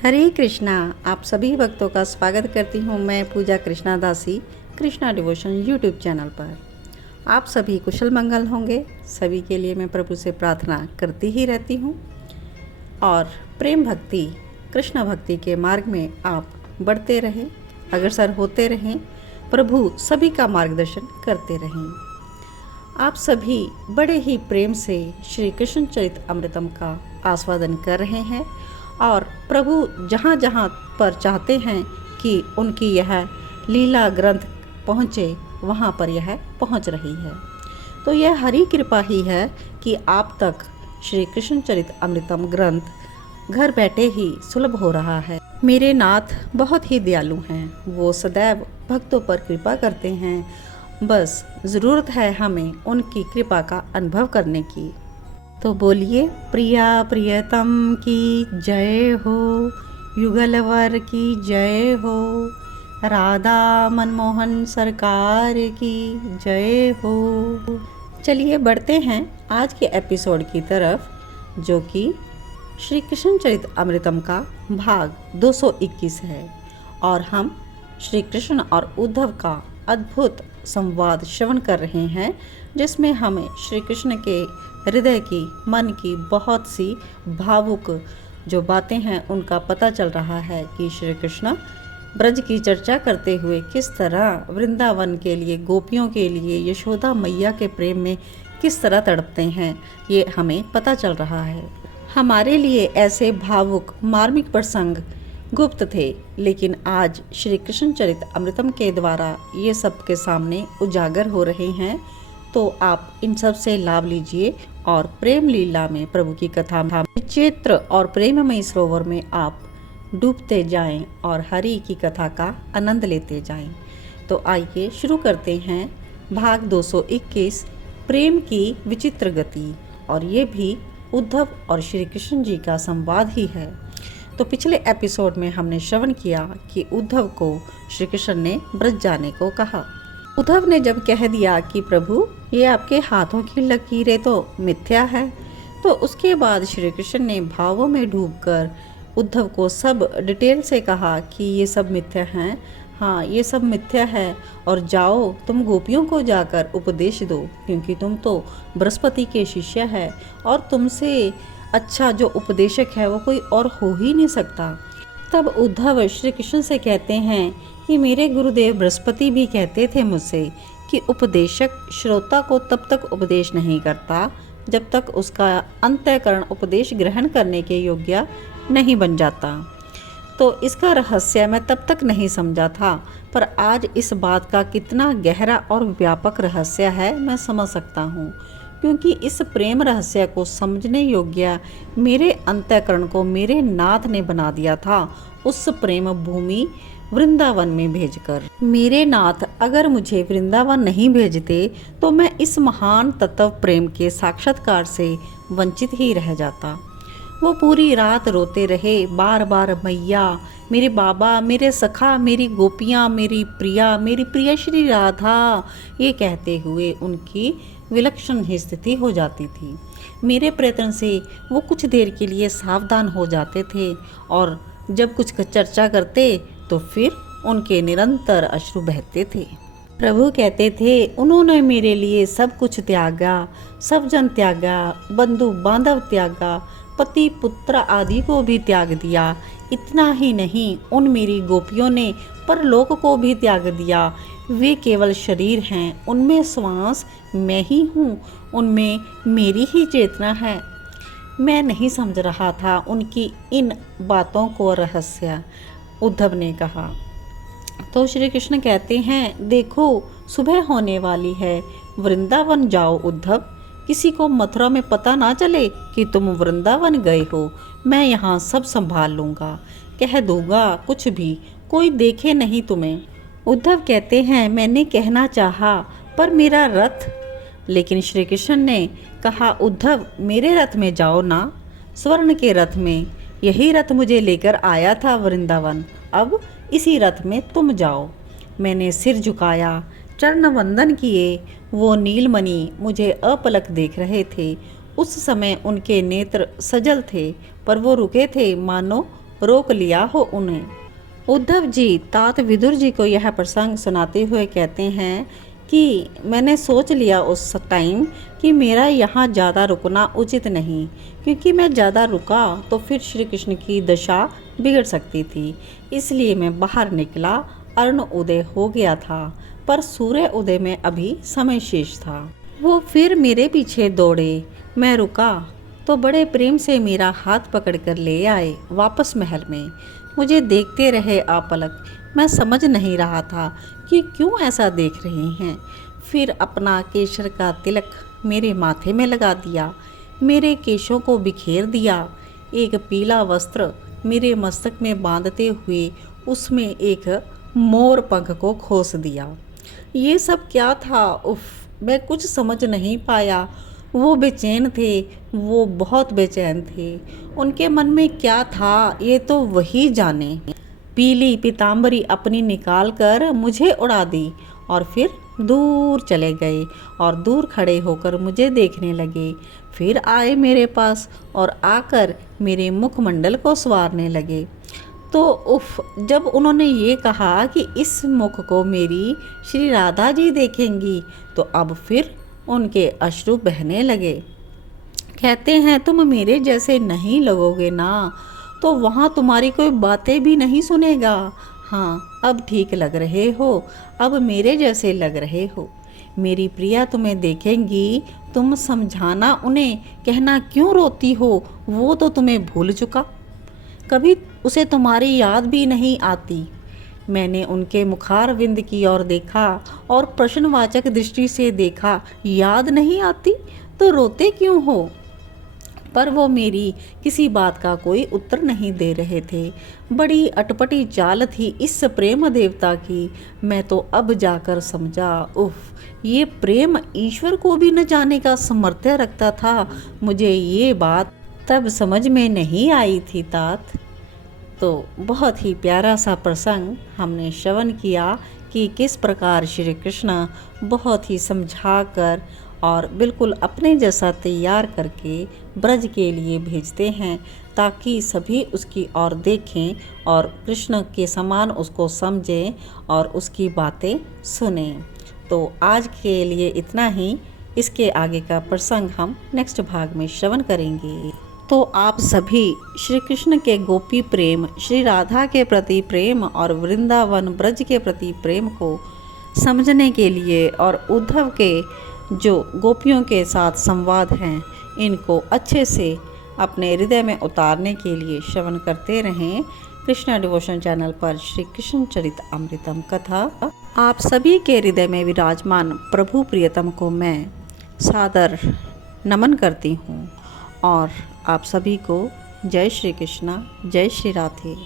हरे कृष्णा। आप सभी भक्तों का स्वागत करती हूँ मैं पूजा कृष्णा दासी कृष्णा डिवोशन यूट्यूब चैनल पर। आप सभी कुशल मंगल होंगे। सभी के लिए मैं प्रभु से प्रार्थना करती ही रहती हूँ और प्रेम भक्ति कृष्ण भक्ति के मार्ग में आप बढ़ते रहें, अग्रसर होते रहें, प्रभु सभी का मार्गदर्शन करते रहें। आप सभी बड़े ही प्रेम से श्री कृष्ण चरित अमृतम का आस्वादन कर रहे हैं और प्रभु जहाँ जहाँ पर चाहते हैं कि उनकी यह लीला ग्रंथ पहुँचे वहाँ पर यह पहुँच रही है। तो यह हरि कृपा ही है कि आप तक श्री कृष्ण चरित अमृतम ग्रंथ घर बैठे ही सुलभ हो रहा है। मेरे नाथ बहुत ही दयालु हैं, वो सदैव भक्तों पर कृपा करते हैं। बस ज़रूरत है हमें उनकी कृपा का अनुभव करने की। तो बोलिए प्रिया प्रियतम की जय हो, युगलवर की जय हो, राधा मनमोहन सरकार की जय हो। चलिए बढ़ते हैं आज के एपिसोड की तरफ, जो कि श्री कृष्ण चरित अमृतम का भाग 221 है और हम श्री कृष्ण और उद्धव का अद्भुत संवाद श्रवण कर रहे हैं, जिसमें हमें श्री कृष्ण के हृदय की, मन की बहुत सी भावुक जो बातें हैं उनका पता चल रहा है कि श्री कृष्ण ब्रज की चर्चा करते हुए किस तरह वृंदावन के लिए, गोपियों के लिए, यशोदा मैया के प्रेम में किस तरह तड़पते हैं, ये हमें पता चल रहा है। हमारे लिए ऐसे भावुक मार्मिक प्रसंग गुप्त थे, लेकिन आज श्री कृष्ण चरित अमृतम के द्वारा ये सब के सामने उजागर हो रहे हैं। तो आप इन सब से लाभ लीजिए और प्रेम लीला में, प्रभु की कथा विचित्र और प्रेममयी सरोवर में आप डूबते जाएं और हरि की कथा का आनंद लेते जाएं। तो आइए शुरू करते हैं भाग 221 प्रेम की विचित्र गति, और ये भी उद्धव और श्री कृष्ण जी का संवाद ही है। तो पिछले एपिसोड में हमने श्रवण किया कि उद्धव को श्री कृष्ण ने ब्रज जाने को कहा। उद्धव ने जब कह दिया कि प्रभु ये आपके हाथों की लकीरें तो मिथ्या है, तो उसके बाद श्री कृष्ण ने भावों में डूबकर उद्धव को सब डिटेल से कहा कि ये सब मिथ्या हैं, हाँ ये सब मिथ्या है, और जाओ तुम गोपियों को जाकर उपदेश दो, क्योंकि तुम तो बृहस्पति के शिष्य है और तुमसे अच्छा जो उपदेशक है वो कोई और हो ही नहीं सकता। तब उद्धव श्री कृष्ण से कहते हैं कि मेरे गुरुदेव बृहस्पति भी कहते थे मुझसे कि उपदेशक श्रोता को तब तक उपदेश नहीं करता जब तक उसका अंतःकरण उपदेश ग्रहण करने के योग्य नहीं बन जाता। तो इसका रहस्य मैं तब तक नहीं समझा था, पर आज इस बात का कितना गहरा और व्यापक रहस्य है मैं समझ सकता हूँ, क्योंकि इस प्रेम रहस्य को समझने योग्य मेरे अंतःकरण को मेरे नाथ ने बना दिया था उस प्रेम भूमि वृंदावन में भेजकर। मेरे नाथ अगर मुझे वृंदावन नहीं भेजते तो मैं इस महान तत्व प्रेम के साक्षात्कार से वंचित ही रह जाता। वो पूरी रात रोते रहे, बार बार मैया, मेरे बाबा, मेरे सखा, मेरी गोपियाँ, मेरी प्रिया श्री राधा, ये कहते हुए उनकी विलक्षण ही स्थिति हो जाती थी। मेरे प्रयत्न से वो कुछ देर के लिए सावधान हो जाते थे और जब कुछ चर्चा करते तो फिर उनके निरंतर अश्रु बहते थे। प्रभु कहते थे उन्होंने मेरे लिए सब कुछ त्यागा, सब जन त्यागा, बंधु बांधव त्यागा, पति पुत्र आदि को भी त्याग दिया। इतना ही नहीं, उन मेरी गोपियों ने परलोक को भी त्याग दिया। वे केवल शरीर हैं, उनमें श्वास मैं ही हूँ, उनमें मेरी ही चेतना है। मैं नहीं समझ रहा था उनकी इन बातों को रहस्य, उद्धव ने कहा। तो श्री कृष्ण कहते हैं देखो सुबह होने वाली है, वृंदावन जाओ उद्धव, किसी को मथुरा में पता ना चले कि तुम वृंदावन गए हो। मैं यहाँ सब संभाल लूँगा, कह दूँगा कुछ भी, कोई देखे नहीं तुम्हें। उद्धव कहते हैं मैंने कहना चाहा पर मेरा रथ। लेकिन श्री कृष्ण ने कहा उद्धव मेरे रथ में जाओ ना, स्वर्ण के रथ में, यही रथ मुझे लेकर आया था वृंदावन, अब इसी रथ में तुम जाओ। मैंने सिर झुकाया, चरण वंदन किए। वो नीलमणि मुझे अपलक देख रहे थे। उस समय उनके नेत्र सजल थे, पर वो रुके थे मानो रोक लिया हो उन्हें। उद्धव जी तात विदुर जी को यह प्रसंग सुनाते हुए कहते हैं कि मैंने सोच लिया उस टाइम कि मेरा यहाँ ज़्यादा रुकना उचित नहीं, क्योंकि मैं ज़्यादा रुका तो फिर श्री कृष्ण की दशा बिगड़ सकती थी। इसलिए मैं बाहर निकला। अरुण उदय हो गया था, पर सूर्य उदय में अभी समय शेष था। वो फिर मेरे पीछे दौड़े। मैं रुका तो बड़े प्रेम से मेरा हाथ पकड़कर ले आए वापस महल में। मुझे देखते रहे आपलक। मैं समझ नहीं रहा था कि क्यों ऐसा देख रहे हैं। फिर अपना केसर का तिलक मेरे माथे में लगा दिया, मेरे केशों को बिखेर दिया। एक पीला वस्त्र मेरे मस्तक में बांधते हुए उसमें एक मोर पंख को खोस दिया। ये सब क्या था? उफ, मैं कुछ समझ नहीं पाया। वो बेचैन थे, वो बहुत बेचैन थे। उनके मन में क्या था ये तो वही जाने। पीली पीताम्बरी अपनी निकाल कर मुझे उड़ा दी और फिर दूर चले गए और दूर खड़े होकर मुझे देखने लगे। फिर आए मेरे पास और आकर मेरे मुखमंडल को संवारने लगे। तो उफ, जब उन्होंने ये कहा कि इस मुख को मेरी श्री राधा जी देखेंगी, तो अब फिर उनके अश्रु बहने लगे। कहते हैं, तुम मेरे जैसे नहीं लगोगे ना, तो वहाँ तुम्हारी कोई बातें भी नहीं सुनेगा। हाँ, अब ठीक लग रहे हो, अब मेरे जैसे लग रहे हो। मेरी प्रिया तुम्हें देखेंगी, तुम समझाना उन्हें, कहना क्यों रोती हो, वो तो तुम्हें भूल चुका। कभी उसे तुम्हारी याद भी नहीं आती। मैंने उनके मुखारविंद की ओर देखा और प्रश्नवाचक दृष्टि से देखा। याद नहीं आती तो रोते क्यों हो? पर वो मेरी किसी बात का कोई उत्तर नहीं दे रहे थे। बड़ी अटपटी चाल थी इस प्रेम देवता की। मैं तो अब जाकर समझा, उफ, ये प्रेम ईश्वर को भी न जाने का सामर्थ्य रखता था। मुझे ये बात तब समझ में नहीं आई थी तात। तो बहुत ही प्यारा सा प्रसंग हमने श्रवण किया कि किस प्रकार श्री कृष्ण बहुत ही समझा कर और बिल्कुल अपने जैसा तैयार करके ब्रज के लिए भेजते हैं, ताकि सभी उसकी ओर देखें और कृष्ण के समान उसको समझें और उसकी बातें सुनें। तो आज के लिए इतना ही। इसके आगे का प्रसंग हम नेक्स्ट भाग में श्रवण करेंगे। तो आप सभी श्री कृष्ण के गोपी प्रेम, श्री राधा के प्रति प्रेम और वृंदावन ब्रज के प्रति प्रेम को समझने के लिए और उद्धव के जो गोपियों के साथ संवाद हैं, इनको अच्छे से अपने हृदय में उतारने के लिए श्रवण करते रहें। कृष्णा डिवोशन चैनल पर श्री कृष्ण चरित अमृतम कथा। आप सभी के हृदय में विराजमान प्रभु प्रियतम को मैं सादर नमन करती हूँ और आप सभी को जय श्री कृष्णा, जय श्री राधे।